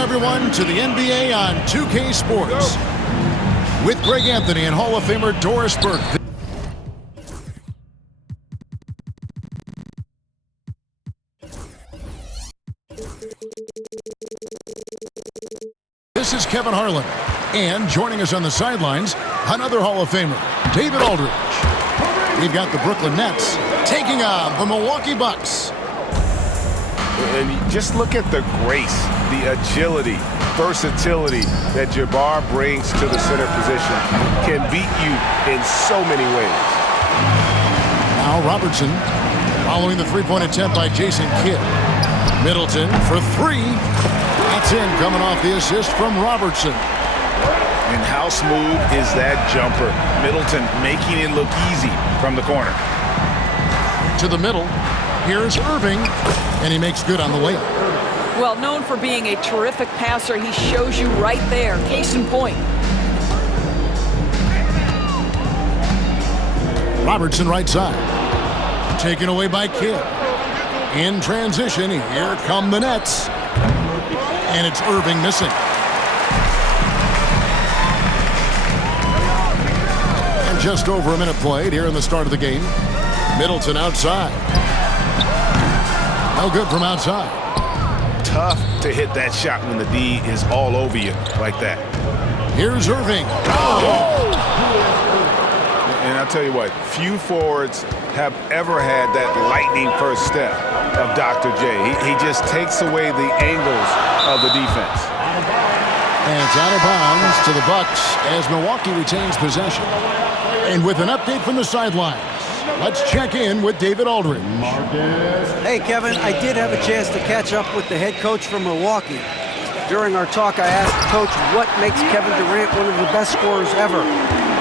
everyone, to the NBA on 2K Sports. With Greg Anthony and Hall of Famer Doris Burke. This is Kevin Harlan. And joining us on the sidelines, another Hall of Famer, David Aldridge. We've got the Brooklyn Nets taking on the Milwaukee Bucks. And just look at the grace, the agility, versatility that Jabbar brings to the center position. Can beat you in so many ways. Now Robertson following the three-point attempt by Jason Kidd. Middleton for three. That's in, coming off the assist from Robertson. And how smooth is that jumper? Middleton making it look easy from the corner. To the middle. Here's Irving, and he makes good on the layup. Well, known for being a terrific passer, he shows you right there. Case in point. Robertson right side. Taken away by Kidd. In transition, here come the Nets. And it's Irving missing. And just over a minute played here in the start of the game. Middleton outside. No good from outside. Tough to hit that shot when the D is all over you like that. Here's Irving. Oh! And I'll tell you what, few forwards have ever had that lightning first step of Dr. J. He just takes away the angles of the defense. And it's out of bounds to the Bucks as Milwaukee retains possession. And with an update from the sidelines, let's check in with David Aldridge. Hey, Kevin, I did have a chance to catch up with the head coach from Milwaukee. During our talk, I asked the coach what makes Kevin Durant one of the best scorers ever.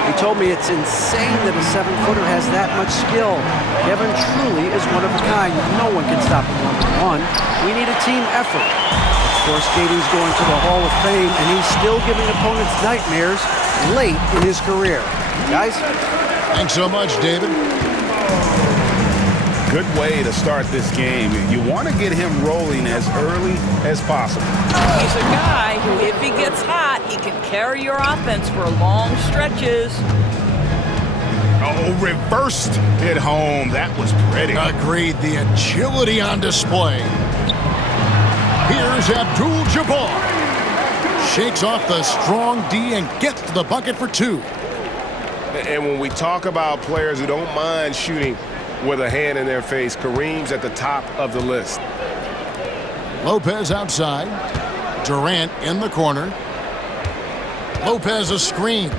He told me it's insane that a 7-footer has that much skill. Kevin truly is one of a kind. No one can stop him one-on-one. We need a team effort. Of course, KD's going to the Hall of Fame, and he's still giving opponents nightmares late in his career. Guys? Thanks so much, David. Good way to start this game. You want to get him rolling as early as possible. He's a guy who, if he gets hot, he can carry your offense for long stretches. Oh, reversed it home. That was pretty. Agreed. The agility on display. Here's Abdul-Jabbar. Shakes off the strong D and gets to the bucket for two. And when we talk about players who don't mind shooting with a hand in their face, Kareem's at the top of the list. Lopez outside. Durant in the corner. Lopez a screen.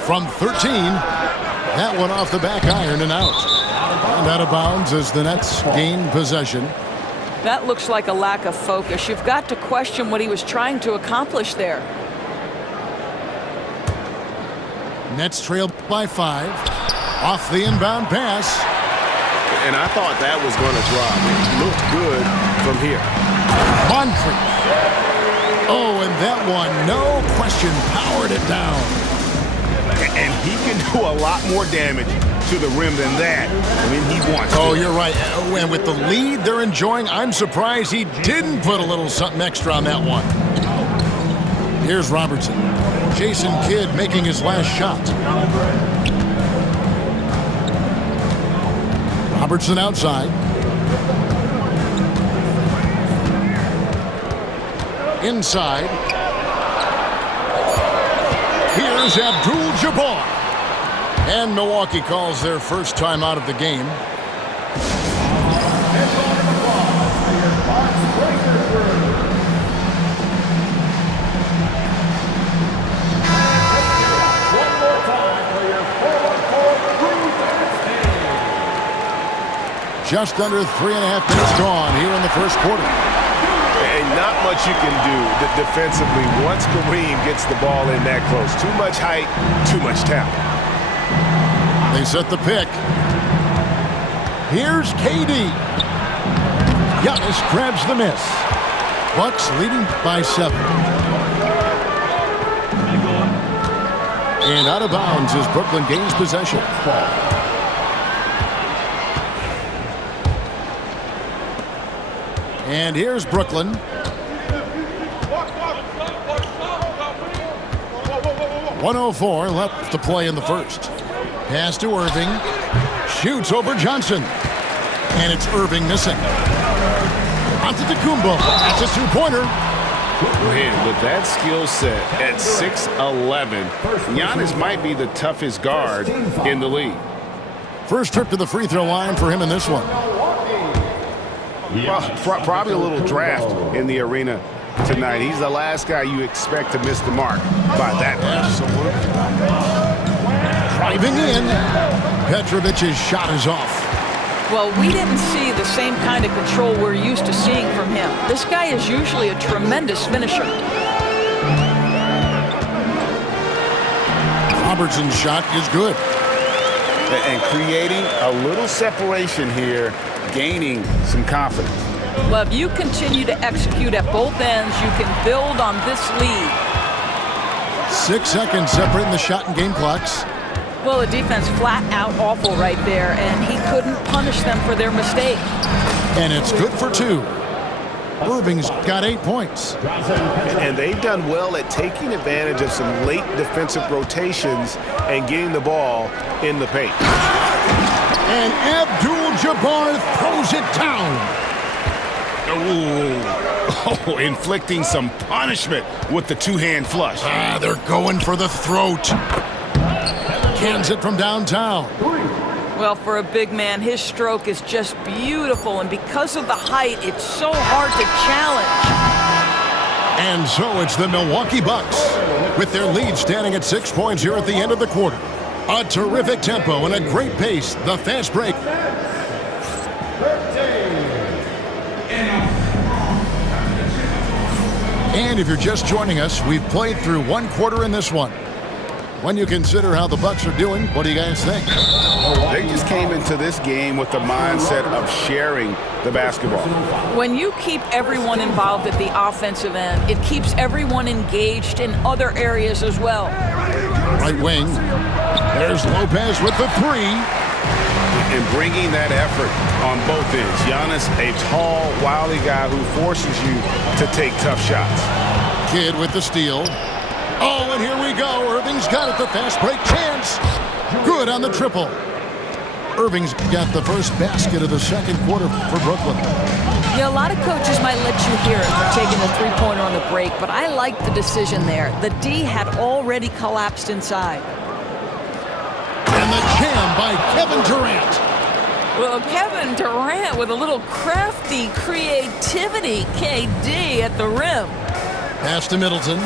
From 13. That one off the back iron and out. And out of bounds as the Nets gain possession. That looks like a lack of focus. You've got to question what he was trying to accomplish there. Nets trail by 5. Off the inbound pass. And I thought that was going to drop. It looked good from here. Moncrief. Oh, and that one, no question, powered it down. And he can do a lot more damage to the rim than that when he wants to. Oh, you're right. And with the lead they're enjoying, I'm surprised he didn't put a little something extra on that one. Here's Robertson. Jason Kidd making his last shot. Robertson outside. Inside. Here's Abdul-Jabbar. And Milwaukee calls their first time out of the game. Just under 3.5 minutes gone here in the first quarter. And not much you can do defensively once Kareem gets the ball in that close. Too much height, too much talent. They set the pick. Here's KD. Giannis grabs the miss. Bucks leading by 7. And out of bounds as Brooklyn gains possession. And here's Brooklyn. .104 left to play in the first. Pass to Irving. Shoots over Johnson. And it's Irving missing. Antetokounmpo. That's a two-pointer. Man, with that skill set at 6'11", Giannis might be the toughest guard in the league. First trip to the free throw line for him in this one. Well, probably a little draft in the arena tonight. He's the last guy you expect to miss the mark by that much. Driving in. Petrovic's shot is off. Well, we didn't see the same kind of control we're used to seeing from him. This guy is usually a tremendous finisher. Robertson's shot is good. And creating a little separation here, gaining some confidence. Well, if you continue to execute at both ends, you can build on this lead. 6 seconds separating the shot and game clocks. Well, the defense flat out awful right there, and he couldn't punish them for their mistake. And it's good for 2. Irving's got 8 points. And they've done well at taking advantage of some late defensive rotations and getting the ball in the paint. And Abdul-Jabbar throws it down. Oh, inflicting some punishment with the two-hand flush. They're going for the throat. Cans it from downtown. Well, for a big man, his stroke is just beautiful, and because of the height, it's so hard to challenge. And so it's the Milwaukee Bucks with their lead standing at 6 points here at the end of the quarter. A terrific tempo and a great pace. The fast break. And if you're just joining us, we've played through 1 quarter in this one. When you consider how the Bucks are doing, what do you guys think? They just came into this game with the mindset of sharing the basketball. When you keep everyone involved at the offensive end, it keeps everyone engaged in other areas as well. Right wing. There's Lopez with the 3. And bringing that effort on both ends. Giannis, a tall, wily guy who forces you to take tough shots. Kidd with the steal. Oh, and here we go. Irving's got it. The fast break chance. Good on the triple. Irving's got the first basket of the second quarter for Brooklyn. Yeah, a lot of coaches might let you hear it for taking the three-pointer on the break, but I like the decision there. The D had already collapsed inside. And the jam by Kevin Durant. Well, Kevin Durant with a little crafty creativity, KD at the rim. Pass to Middleton.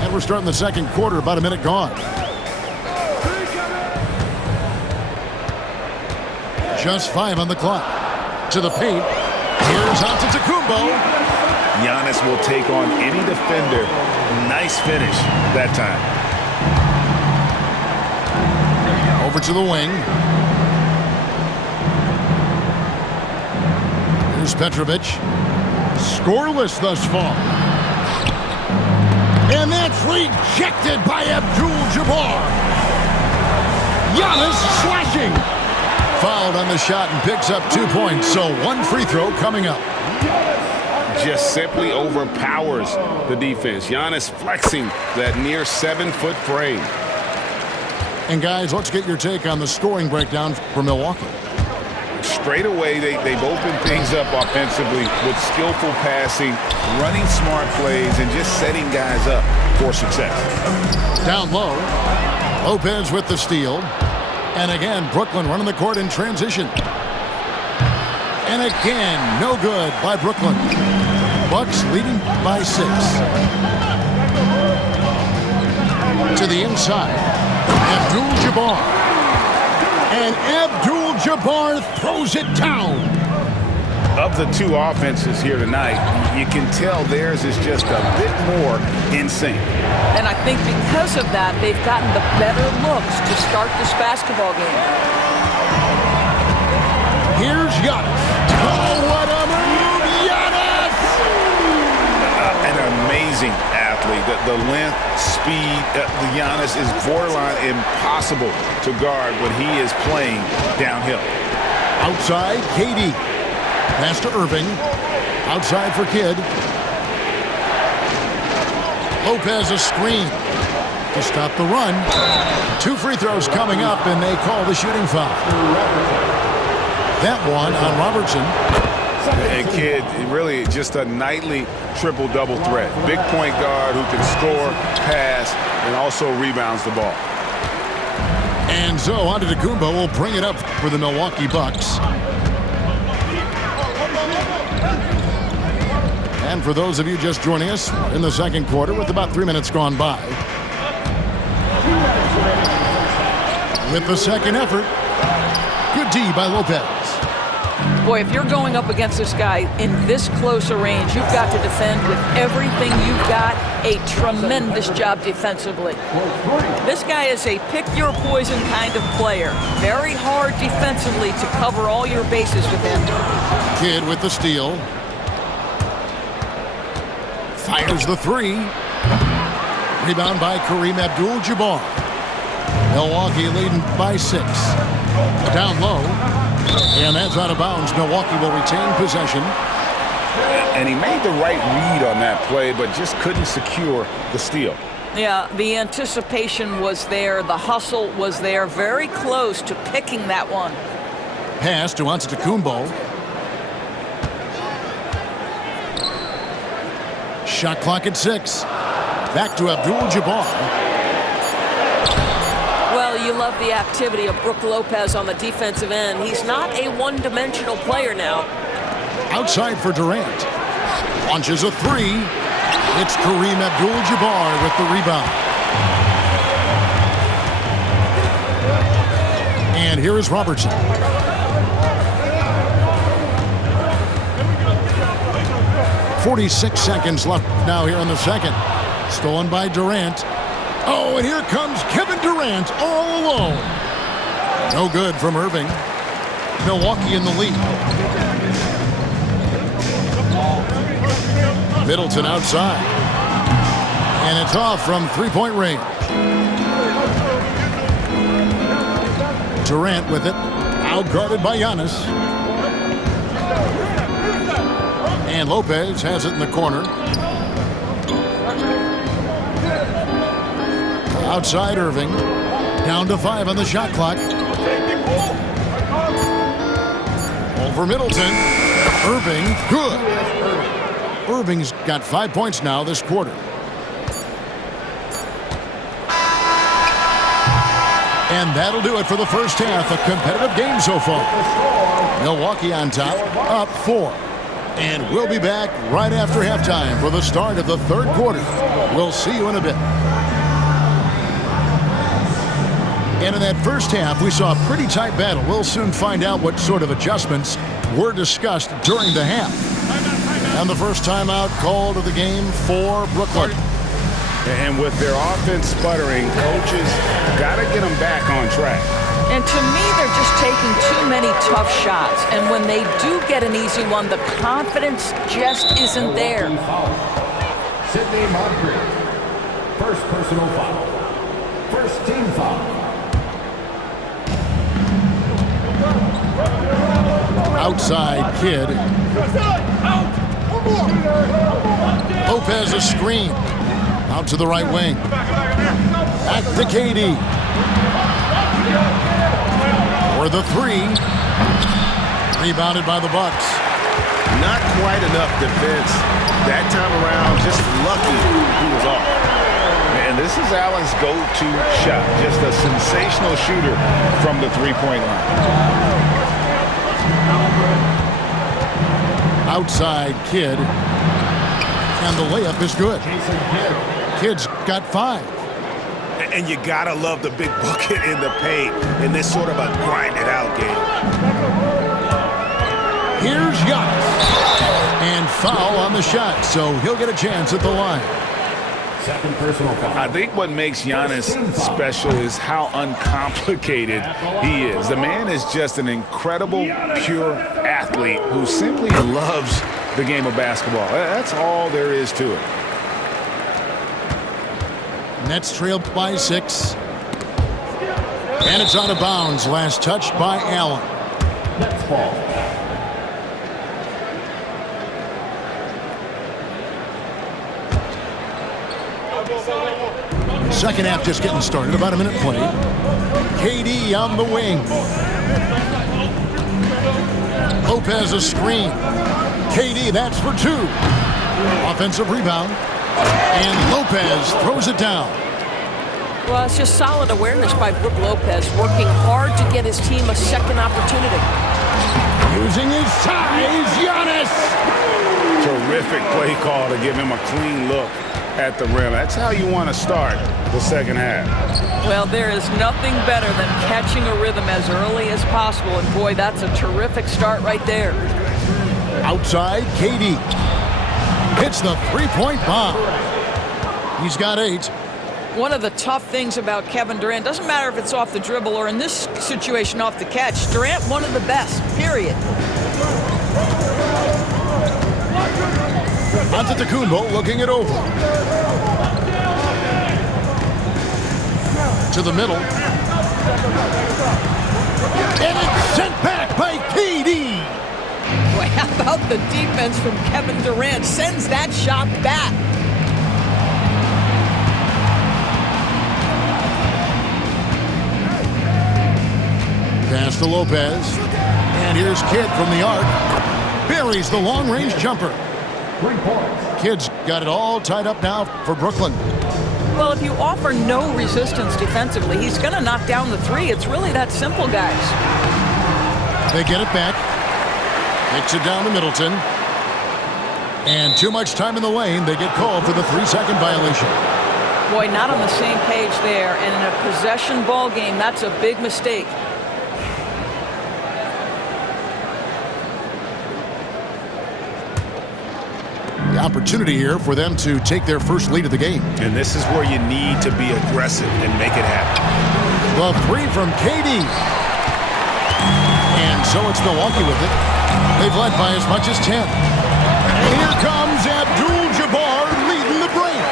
And we're starting the second quarter, about a minute gone. Just 5 on the clock. To the paint. Here's Antetokounmpo. Giannis will take on any defender. Nice finish that time. Over to the wing. Here's Petrovic. Scoreless thus far. And that's rejected by Abdul-Jabbar. Giannis slashing. Fouled on the shot and picks up 2 points. So 1 free throw coming up. Just simply overpowers the defense. Giannis flexing that near 7-foot frame. And guys, let's get your take on the scoring breakdown for Milwaukee. Straight away, they've opened things up offensively with skillful passing, running smart plays, and just setting guys up for success. Down low, Lopez with the steal. And again, Brooklyn running the court in transition. And again, no good by Brooklyn. Bucks leading by 6. To the inside. Abdul-Jabbar. And Abdul-Jabbar throws it down. Of the 2 offenses here tonight, you can tell theirs is just a bit more in sync. And I think because of that, they've gotten the better looks to start this basketball game. Here's Giannis. Oh, what a move, Giannis! An amazing athlete. The length, speed, the Giannis is borderline impossible to guard when he is playing downhill. Outside, KD. Pass to Irving. Outside for Kidd. Lopez a screen to stop the run. 2 free throws coming up, and they call the shooting foul. That one on Robertson. And Kidd, really just a nightly triple-double threat. Big point guard who can score, pass, and also rebounds the ball. And so Antetokounmpo will bring it up for the Milwaukee Bucks. And for those of you just joining us in the second quarter with about 3 minutes gone by. With the second effort, good D by Lopez. Boy, if you're going up against this guy in this close a range, you've got to defend with everything you've got. A tremendous job defensively. This guy is a pick-your-poison kind of player. Very hard defensively to cover all your bases with him. Kidd with the steal. Fires the 3. Rebound by Kareem Abdul-Jabbar. Milwaukee leading by 6. Down low. And that's out of bounds. Milwaukee will retain possession. And he made the right read on that play, but just couldn't secure the steal. Yeah, the anticipation was there. The hustle was there. Very close to picking that one. Pass to Antetokounmpo. Shot clock at 6. Back to Abdul-Jabbar. Well, you love the activity of Brook Lopez on the defensive end. He's not a one-dimensional player now. Outside for Durant. Launches a 3. It's Kareem Abdul-Jabbar with the rebound. And here is Robertson. .46 seconds left now here in the second. Stolen by Durant. Oh, and here comes Kevin Durant all alone. No good from Irving. Milwaukee in the lead. Middleton outside. And it's off from three-point range. Durant with it. Outguarded by Giannis. And Lopez has it in the corner. Outside Irving. Down to 5 on the shot clock. Over Middleton. Irving, good. Irving's got 5 points now this quarter. And that'll do it for the first half. A competitive game so far. Milwaukee on top, up 4. And we'll be back right after halftime for the start of the third quarter. We'll see you in a bit. And in that first half, we saw a pretty tight battle. We'll soon find out what sort of adjustments were discussed during the half. And the first timeout called of the game for Brooklyn. And with their offense sputtering, coaches got to get them back on track. And to me, they're just taking too many tough shots. And when they do get an easy one, the confidence just isn't there. Sidney Moncrief. First personal foul. First team foul. Outside Kidd. Lopez a screen. Out to the right wing. Back to KD. For the 3. Rebounded by the Bucks. Not quite enough defense. That time around, just lucky he was off. And this is Allen's go-to shot. Just a sensational shooter from the three-point line. Outside Kidd. And the layup is good. Kidd's got 5. And you gotta love the big bucket in the paint in this sort of a grind-it-out game. Here's Giannis. And foul on the shot, so he'll get a chance at the line. Second personal foul. I think what makes Giannis special is how uncomplicated he is. The man is just an incredible, pure athlete who simply loves the game of basketball. That's all there is to it. Nets trailed by 6. And it's out of bounds. Last touched by Allen. That's ball. Second half just getting started. About a minute played. KD on the wing. Lopez a screen. KD, that's for two. Offensive rebound. And Lopez throws it down. Well, it's just solid awareness by Brook Lopez, working hard to get his team a second opportunity. Using his size, Giannis. Terrific play call to give him a clean look at the rim. That's how you want to start the second half. Well, there is nothing better than catching a rhythm as early as possible. And boy, that's a terrific start right there. Outside, KD. Hits the three-point bomb. He's got 8. One of the tough things about Kevin Durant, doesn't matter if it's off the dribble or in this situation off the catch, Durant one of the best, period. Antetokounmpo looking it over. To the middle. And it's sent back by KD. Boy, how about the defense from Kevin Durant? Sends that shot back. Pass to Lopez. And here's Kidd from the arc. Buries the long-range jumper. 3 points. Kidd's got it all tied up now for Brooklyn. Well, if you offer no resistance defensively, he's going to knock down the three. It's really that simple, guys. They get it back. Kicks it down to Middleton. And too much time in the lane. They get called for the 3-second violation. Boy, not on the same page there. And in a possession ball game, that's a big mistake. The opportunity here for them to take their first lead of the game. And this is where you need to be aggressive and make it happen. The 3 from KD. And so it's Milwaukee with it. They've led by as much as 10. And here comes Abdul-Jabbar leading the break.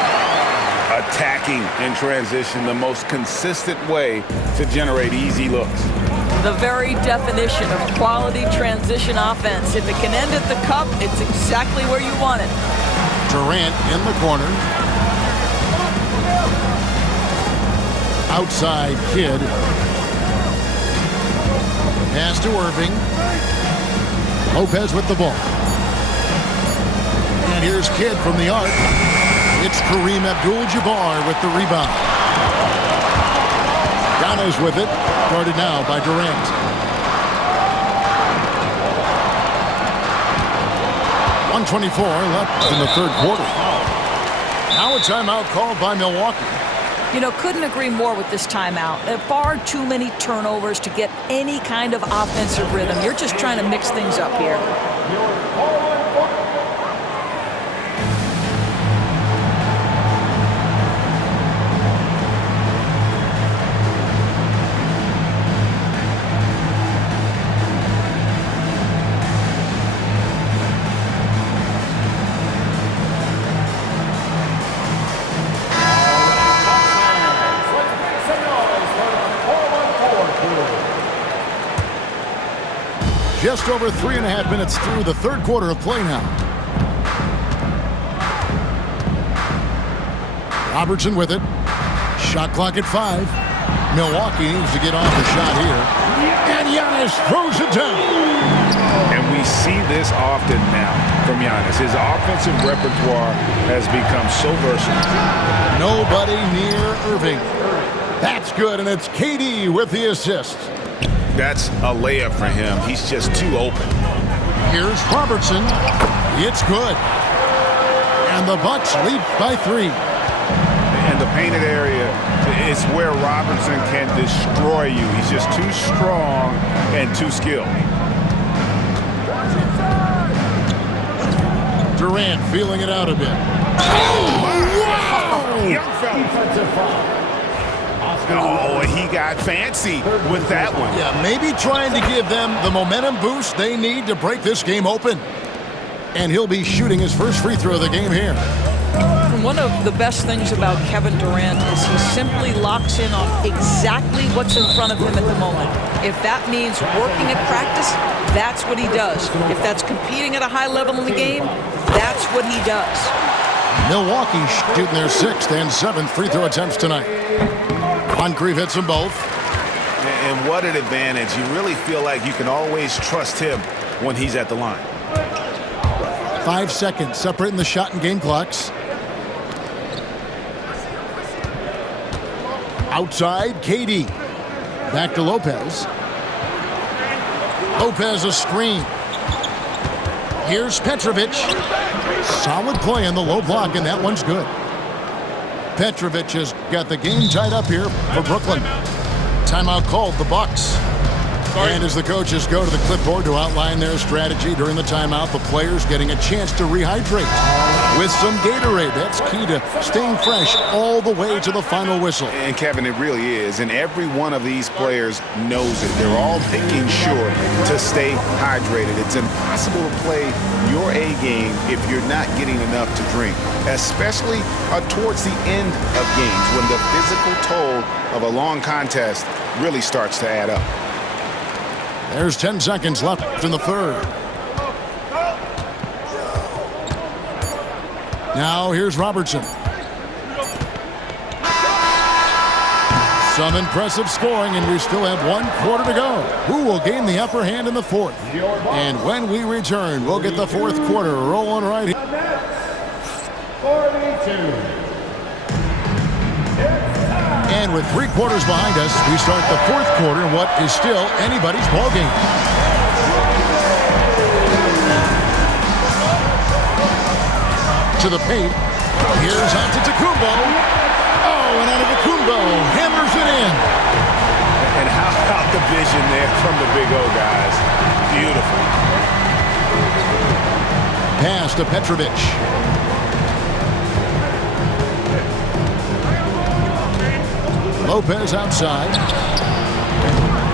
Attacking in transition, the most consistent way to generate easy looks. The very definition of quality transition offense. If it can end at the cup, it's exactly where you want it. Durant in the corner. Outside, Kidd. Pass to Irving. Lopez with the ball. And here's Kidd from the arc. It's Kareem Abdul-Jabbar with the rebound. Giannis with it. Guarded now by Durant. .124 left in the third quarter. Now a timeout called by Milwaukee. You know, couldn't agree more with this timeout. There are far too many turnovers to get any kind of offensive rhythm. You're just trying to mix things up here. Just over 3.5 minutes through the third quarter of play now. Robertson with it. Shot clock at 5. Milwaukee needs to get off a shot here. And Giannis throws it down. And we see this often now from Giannis. His offensive repertoire has become so versatile. Nobody near Irving. That's good, and it's KD with the assist. That's a layup for him. He's just too open. Here's Robertson. It's good. And the Bucks lead by 3. And the painted area is where Robertson can destroy you. He's just too strong and too skilled. Durant feeling it out a bit. Oh, young fella. Defensive foul. Oh, and he got fancy with that one. Yeah, maybe trying to give them the momentum boost they need to break this game open. And he'll be shooting his first free throw of the game here. Martin, one of the best things about Kevin Durant is he simply locks in on exactly what's in front of him at the moment. If that means working at practice, that's what he does. If that's competing at a high level in the game, that's what he does. Milwaukee shooting their 6th and 7th free throw attempts tonight. Moncrief hits them both. And what an advantage. You really feel like you can always trust him when he's at the line. 5 seconds separating the shot and game clocks. Outside, KD. Back to Lopez. Lopez a screen. Here's Petrovic. Solid play in the low block, and that one's good. Petrovic has got the game tied up here for Brooklyn. Timeout called, the Bucks. And as the coaches go to the clipboard to outline their strategy during the timeout, the players getting a chance to rehydrate with some Gatorade. That's key to staying fresh all the way to the final whistle. And Kevin, it really is. And every one of these players knows it. They're all making sure to stay hydrated. It's impossible to play your A game if you're not getting enough to drink, especially towards the end of games when the physical toll of a long contest really starts to add up. There's 10 seconds left in the third. Now here's Robertson. Some impressive scoring, and we still have 1 quarter to go. Who will gain the upper hand in the fourth? And when we return, we'll get the fourth quarter rolling right here. 42. And with 3 quarters behind us, we start the fourth quarter in what is still anybody's ballgame. To the paint. Here's Antetokounmpo. Oh, and Antetokounmpo hammers it in. And how about the vision there from the Big O, guys? Beautiful. Pass to Petrovic. Lopez outside.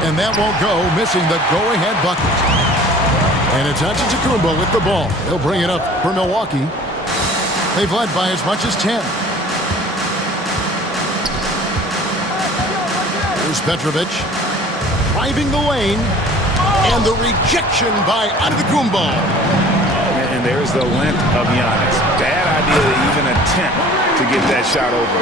And that won't go, missing the go-ahead bucket. And it's Antetokounmpo with the ball. They'll bring it up for Milwaukee. They've led by as much as 10. Here's Petrovic. Driving the lane. And the rejection by Antetokounmpo. And there's the length of Giannis. Bad idea to even attempt to get that shot over.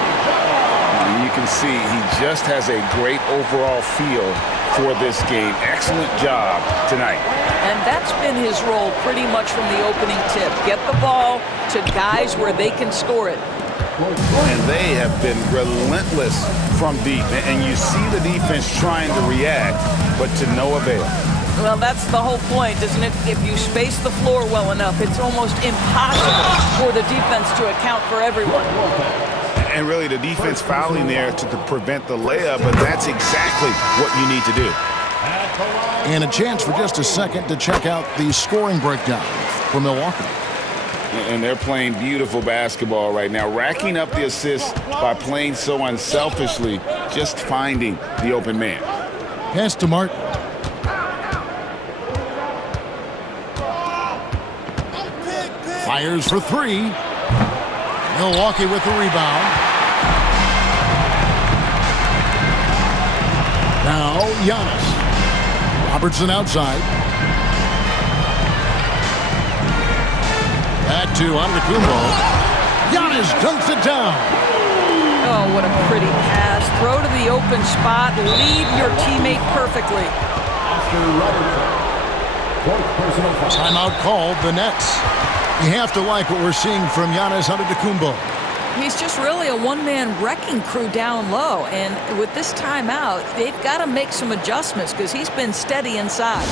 You can see he just has a great overall feel for this game. Excellent job tonight. And that's been his role pretty much from the opening tip. Get the ball to guys where they can score it. And they have been relentless from deep. And you see the defense trying to react, but to no avail. Well, that's the whole point, isn't it? If you space the floor well enough, it's almost impossible for the defense to account for everyone. And really, the defense fouling there to prevent the layup, but that's exactly what you need to do. And a chance for just a second to check out the scoring breakdown for Milwaukee. And they're playing beautiful basketball right now, racking up the assists by playing so unselfishly, just finding the open man. Pass to Martin. Fires for 3. Milwaukee with the rebound. Now Giannis. Robertson outside. Back to Antetokounmpo. Giannis dunks it down. Oh, what a pretty pass. Throw to the open spot. Lead your teammate perfectly. Timeout called, the Nets. You have to like what we're seeing from Giannis Antetokounmpo. He's just really a one-man wrecking crew down low. And with this timeout, they've got to make some adjustments because he's been steady inside.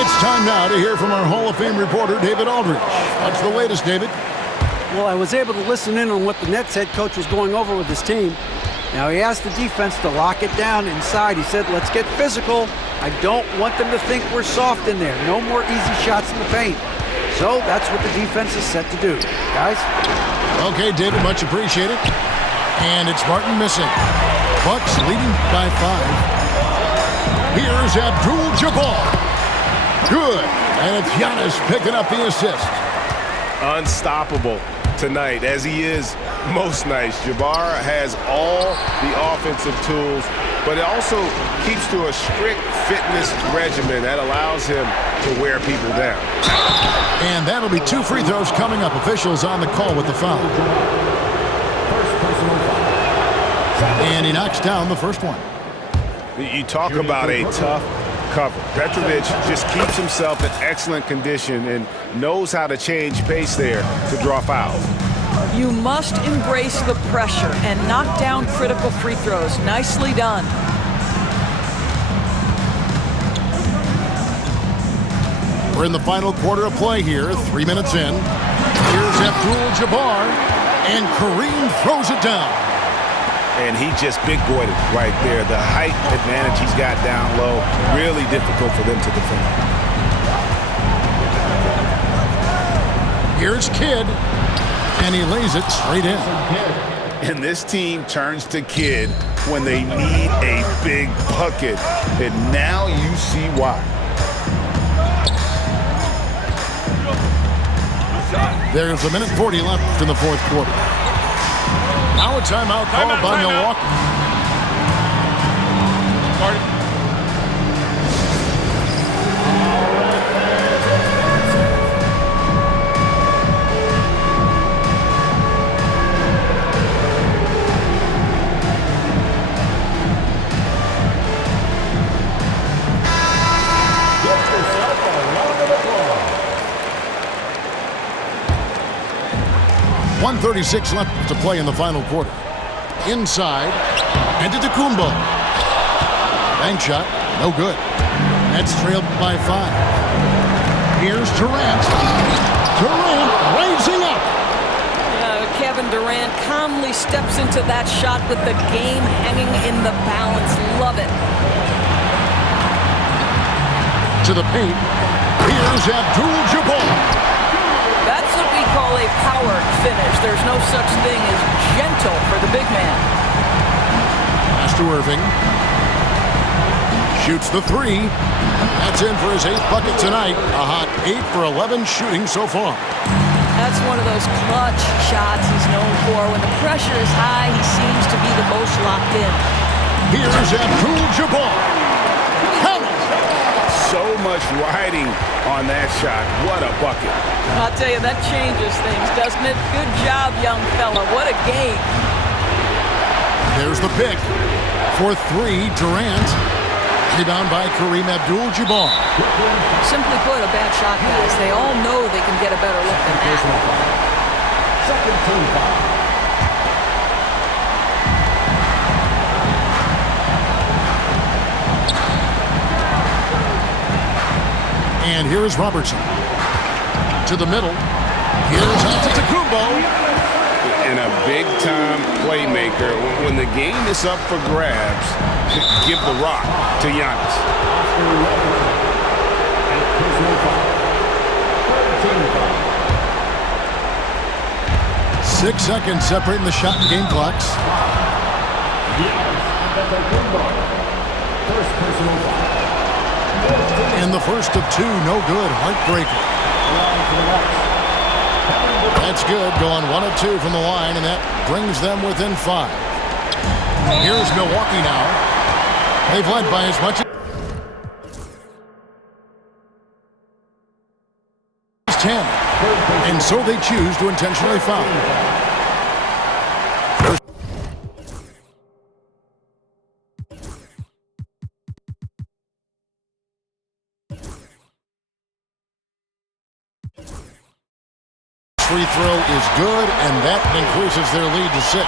It's time now to hear from our Hall of Fame reporter, David Aldridge. What's the latest, David? Well, I was able to listen in on what the Nets head coach was going over with his team. Now, he asked the defense to lock it down inside. He said, let's get physical. I don't want them to think we're soft in there. No more easy shots in the paint. So that's what the defense is set to do. Guys? Okay, David, much appreciated. And it's Martin missing. Bucks leading by 5. Here's Abdul-Jabbar. Good. And it's Giannis picking up the assist. Unstoppable tonight, as he is most nights. Jabbar has all the offensive tools, but it also keeps to a strict fitness regimen that allows him to wear people down. And that'll be 2 free throws coming up. Officials on the call with the foul. And he knocks down the first one. You talk about a tough cover. Petrovic just keeps himself in excellent condition and knows how to change pace there to draw fouls. You must embrace the pressure and knock down critical free throws. Nicely done. We're in the final quarter of play here, 3 minutes in. Here's Abdul-Jabbar, and Kareem throws it down. And he just big-boyed it right there. The height advantage he's got down low, really difficult for them to defend. Here's Kidd, and he lays it straight in. And this team turns to Kidd when they need a big bucket. And now you see why. There's 1:40 left in the fourth quarter. Now a timeout called by Milwaukee. .136 left to play in the final quarter. Inside, Antetokounmpo. Bank shot, no good. Nets trailed by 5. Here's Durant. Durant raising up. Kevin Durant calmly steps into that shot with the game hanging in the balance. Love it. To the paint. Here's Abdul-Jabbar. That's what we call a power finish. There's no such thing as gentle for the big man. Pass to Irving. Shoots the 3. That's in for his 8th bucket tonight. A hot 8 for 11 shooting so far. That's one of those clutch shots he's known for. When the pressure is high, he seems to be the most locked in. Here's Abdul-Jabbar. Count it. So much riding on that shot. What a bucket. I'll tell you, that changes things, doesn't it? Good job, young fella. What a game. There's the pick. For 3, Durant. Rebound by Kareem Abdul-Jabbar. Simply put, a bad shot, guys. They all know they can get a better look than that. Second team foul. And here is Robertson. To the middle. Here's Antetokounmpo. And a big-time playmaker. When the game is up for grabs, give the rock to Giannis. 6 seconds separating the shot and game clocks. First personal foul. And the first of 2, no good. Heartbreaker. That's good. Going 1 of 2 from the line, and that brings them within 5. Here's Milwaukee now. They've led by as much as 10. And so they choose to intentionally foul. Free throw is good, and that increases their lead to 6.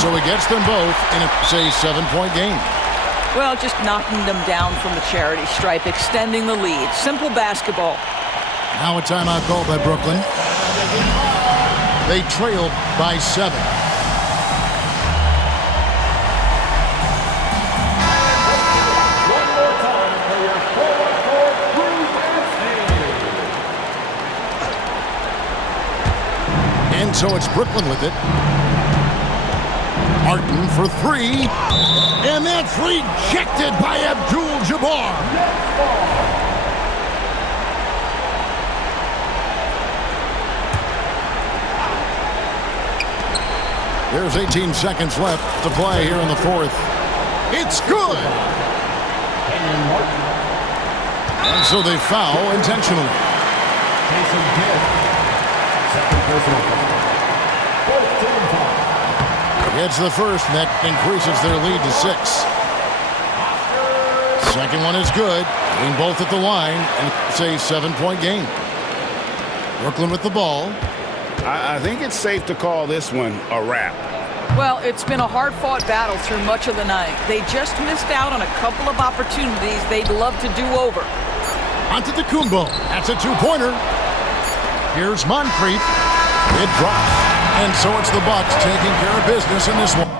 So he gets them both, and it's a 7-point game. Well, just knocking them down from the charity stripe, extending the lead. Simple basketball. Now a timeout called by Brooklyn. They trail by 7. And so it's Brooklyn with it. Martin for three. And that's rejected by Abdul-Jabbar. There's 18 seconds left to play here in the fourth. It's good. And so they foul intentionally. Jason Kidd. Second personal foul. 14 foul. It's the first, and that increases their lead to 6. Second one is good. Getting both at the line, and it's a 7-point game. Brooklyn with the ball. I think it's safe to call this one a wrap. Well, it's been a hard-fought battle through much of the night. They just missed out on a couple of opportunities they'd love to do over. Antetokounmpo. That's a two-pointer. Here's Moncrief. It drops. And so it's the Bucks taking care of business in this one.